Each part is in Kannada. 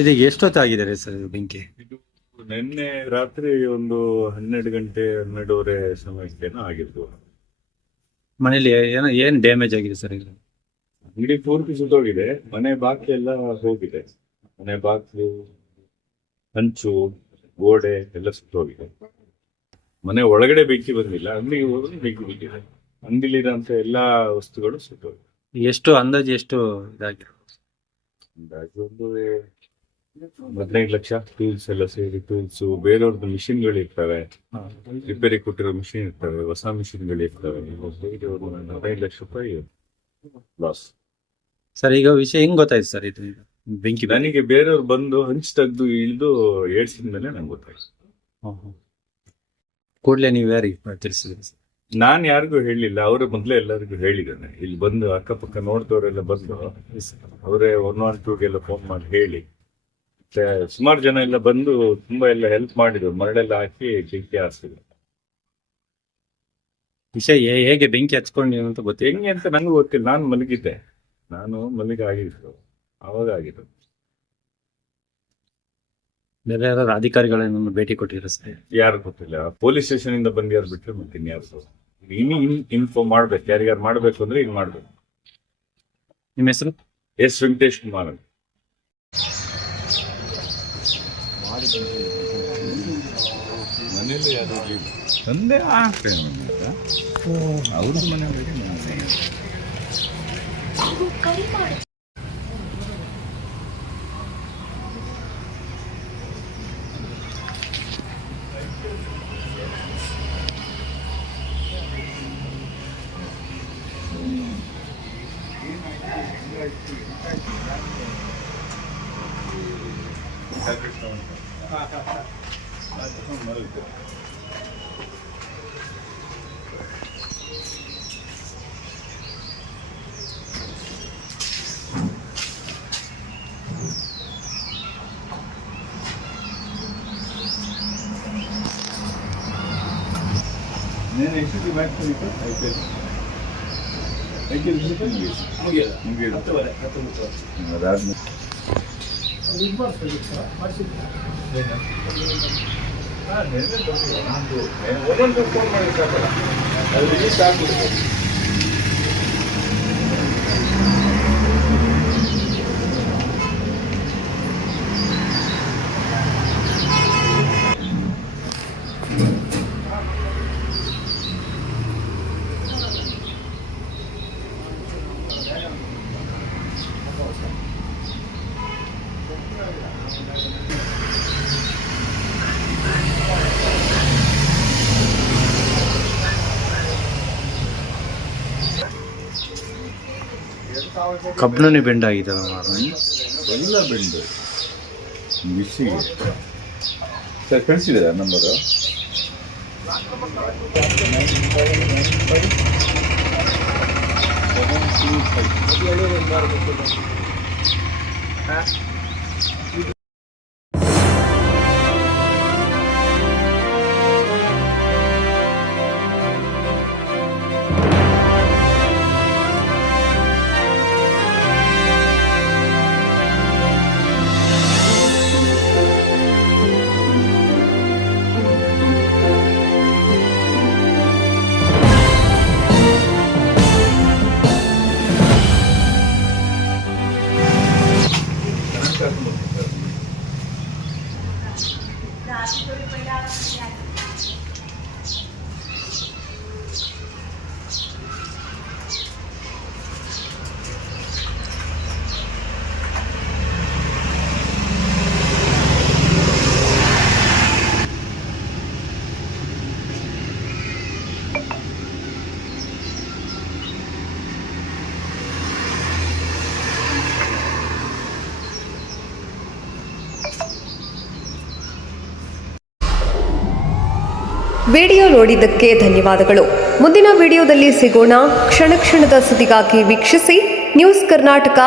ಇದು ಎಷ್ಟೊತ್ತಾಗಿದೆ ಸರ್ ಬೆಂಕಿ? ಇದು ನಿನ್ನೆ ರಾತ್ರಿ ಒಂದು 12 ಗಂಟೆ 12:30 ಸಮಯಕ್ಕೇನೋ ಆಗಿತ್ತು. ಮನೇಲಿ ಏನ್ ಡ್ಯಾಮೇಜ್ ಆಗಿದೆ ಸರ್? ಇದು ಅಂಗಡಿ ಪೂರ್ತಿ ಸುತ್ತೋಗಿದೆ, ಮನೆ ಬಾಕಿ ಎಲ್ಲ ಹೋಗಿದೆ. ಮನೆ ಬಾಕಿ, ಹಂಚು, ಗೋಡೆ ಎಲ್ಲ ಸುತ್ತೋಗಿದೆ. ಮನೆ ಒಳಗಡೆ ಬೆಂಕಿ ಬಂದಿಲ್ಲ, ಅಂಗಡಿಗೆ ಹೋದ್ರೆ ಬೆಂಕಿ ಬಿದ್ದಿದೆ. ಅಂಗಡಿಲಿರೋಂಥ ಎಲ್ಲಾ ವಸ್ತುಗಳು ಸುತ್ತೋಗಿದೆ. ಎಷ್ಟು ಅಂದಾಜು ಎಷ್ಟು ಇದಾಗಿದೆ? ಅಂದಾಜು ಒಂದು 15 ಲಕ್ಷ. ಟೂಲ್ಸ್ ಎಲ್ಲ ಸೇರಿ, ಟೂಲ್ಸ್, ಬೇರೆಯವ್ರದ್ದು ಮಿಷಿನ್ಗಳು ಇರ್ತವೆ, ರಿಪೇರಿ ಕೊಟ್ಟಿರೋ ಮಿಷಿನ್ ಇರ್ತವೆ, ಹೊಸ ಮಿಷಿನ್ಗಳು ಇರ್ತವೆ. ಸೇರಿ ಒಂದು 15 ಲಕ್ಷ ರೂಪಾಯಿ ಲಾಸ್. ಸರ್ ಈಗ ವಿಷಯ ಹೆಂಗ್ ಗೊತ್ತಾಯ್ತು ಸರ್ ಇದು ಬೆಂಕಿ? ನನಗೆ ಬೇರೆಯವ್ರು ಬಂದು ಹಂಚು ತೆಗೆದು ಇಳಿದು ಏಡ್ಸಿದ ಮೇಲೆ ನಂಗೆ ಗೊತ್ತಾಯ್ತು. ಕೂಡಲೇ ನೀವು ಯಾರಿಗೆ ತಿಳಿಸಿದ್ರಿ ಸರ್? ನಾನ್ ಯಾರಿಗೂ ಹೇಳಿಲ್ಲ, ಅವರೇ ಮೊದಲೇ ಎಲ್ಲರಿಗೂ ಹೇಳಿದ್ದಾನೆ. ಇಲ್ಲಿ ಬಂದು ಅಕ್ಕಪಕ್ಕ ನೋಡ್ದವರೆಲ್ಲ ಬಂದು ಅವರೇ 112ಗೆಲ್ಲ ಫೋನ್ ಮಾಡಿ ಹೇಳಿ, ಮತ್ತೆ ಸುಮಾರು ಜನ ಎಲ್ಲ ಬಂದು ತುಂಬಾ ಎಲ್ಲ ಹೆಲ್ಪ್ ಮಾಡಿದ್ರು. ಮರಳೆಲ್ಲ ಹಾಕಿ ಬೆಂಕಿ ಹಾರಿಸಿದ್ರು. ವಿಷಯ ಹೇಗೆ ಬೆಂಕಿ ಹಚ್ಕೊಂಡು ಅಂತ ಗೊತ್ತಿಲ್ಲ. ಹೆಂಗೆ ಅಂತ ನಂಗೂ ಗೊತ್ತಿಲ್ಲ. ನಾನು ಮಲಗಿದ್ದೆ, ಆಗಿತ್ತು ಅವಾಗ ಆಗಿದ್ದು. ಬೇರೆ ಯಾರು ಅಧಿಕಾರಿಗಳನ್ನ ಭೇಟಿ ಕೊಟ್ಟಿರ ಸರ್? ಯಾರು ಗೊತ್ತಿಲ್ಲ. ಪೊಲೀಸ್ ಸ್ಟೇಷನ್ ಇಂದ ಬಂದು ಯಾರು ಬಿಟ್ರೆ ಮತ್ತೆ ಇನ್ಯಾರು ಇನ್ಫೋ ಮಾಡ್ಬೇಕು. ಯಾರಿಗಾರು ಮಾಡ್ಬೇಕು ಅಂದ್ರೆ ಈಗ ಮಾಡ್ಬೇಕು. ನಿಮ್ಮ ಹೆಸರು? ಎಸ್ ವೆಂಕಟೇಶ್ ಕುಮಾರ್ ಅಂತ. ಮನೇಲಿ ಯಾರು ತಂದೆ ಅವ್ರದ್ದು ಮನೆ నేను ఎక్స్ట్రీ మ్యాచ్ అయిపోయింది. ಫೋನ್ ಮಾಡಿ ಅದು ರಿಲೀಸ್ ಆಗ್ಬಿಡ್ತು. ಕಬ್ಬಣನೇ ಬೆಂಡ್ ಆಗಿದ್ದಾವೆ ಎಲ್ಲ ಬೆಂಡು ಬಿಸಿಗೆ. ಸರ್ ಕಳಿಸಿದ್ದೀರಾ ನಂಬರು? ವಿಡಿಯೋ ನೋಡಿದ್ದಕ್ಕೆ ಧನ್ಯವಾದಗಳು. ಮುಂದಿನ ವಿಡಿಯೋದಲ್ಲಿ ಸಿಗೋಣ. ಕ್ಷಣ ಕ್ಷಣದ ಸುದ್ದಿಗಾಗಿ ವೀಕ್ಷಿಸಿ ನ್ಯೂಸ್ ಕರ್ನಾಟಕ,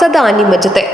ಸದಾ ನಿಮ್ಮ ಜೊತೆ.